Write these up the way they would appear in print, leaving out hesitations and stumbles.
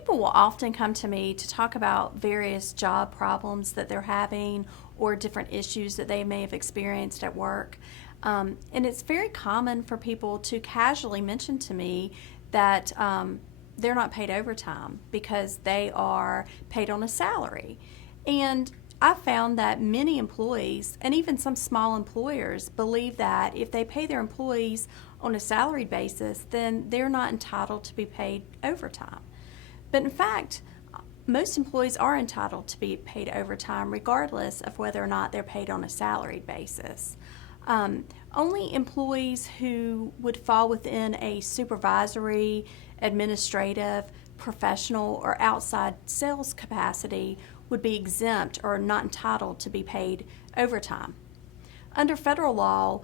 People will often come to me to talk about various job problems that they're having or different issues that they may have experienced at work. And it's very common for people to casually mention to me that they're not paid overtime because they are paid on a salary. And I found that many employees and even some small employers believe that if they pay their employees on a salaried basis, then they're not entitled to be paid overtime. But in fact, most employees are entitled to be paid overtime regardless of whether or not they're paid on a salaried basis. Only employees who would fall within a supervisory, administrative, professional, or outside sales capacity would be exempt or not entitled to be paid overtime. Under federal law,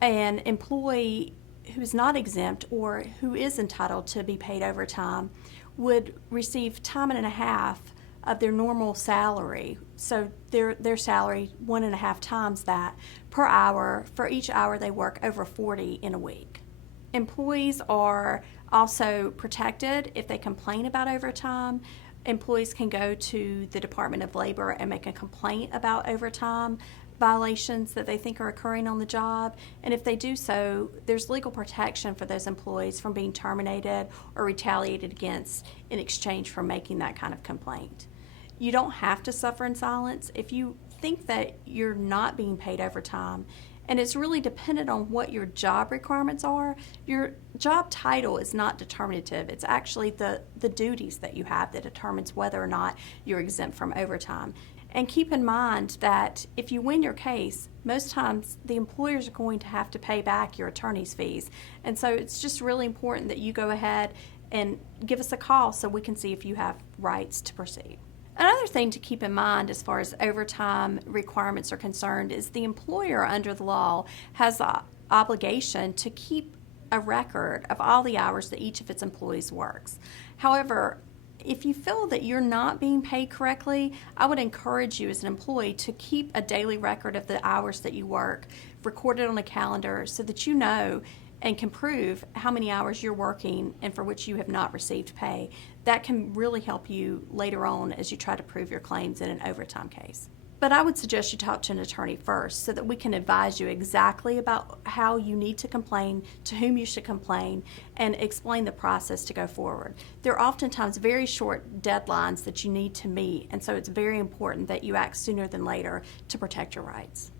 an employee who is not exempt or who is entitled to be paid overtime would receive time and a half of their normal salary. So their salary 1.5 times that per hour for each hour they work over 40 in a week. Employees are also protected if they complain about overtime. Employees can go to the Department of Labor and make a complaint about overtime violations that they think are occurring on the job, and if they do so, there's legal protection for those employees from being terminated or retaliated against in exchange for making that kind of complaint. You don't have to suffer in silence if you think that you're not being paid overtime, and it's really dependent on what your job requirements are. Your job title is not determinative. It's actually the duties that you have that determines whether or not you're exempt from overtime. And keep in mind that if you win your case, most times the employers are going to have to pay back your attorney's fees. And so it's just really important that you go ahead and give us a call so we can see if you have rights to proceed. Another thing to keep in mind as far as overtime requirements are concerned is the employer under the law has the obligation to keep a record of all the hours that each of its employees works. However, if you feel that you're not being paid correctly, I would encourage you as an employee to keep a daily record of the hours that you work, recorded on a calendar so that you know and can prove how many hours you're working and for which you have not received pay. That can really help you later on as you try to prove your claims in an overtime case. But I would suggest you talk to an attorney first so that we can advise you exactly about how you need to complain, to whom you should complain, and explain the process to go forward. There are oftentimes very short deadlines that you need to meet, and so it's very important that you act sooner than later to protect your rights.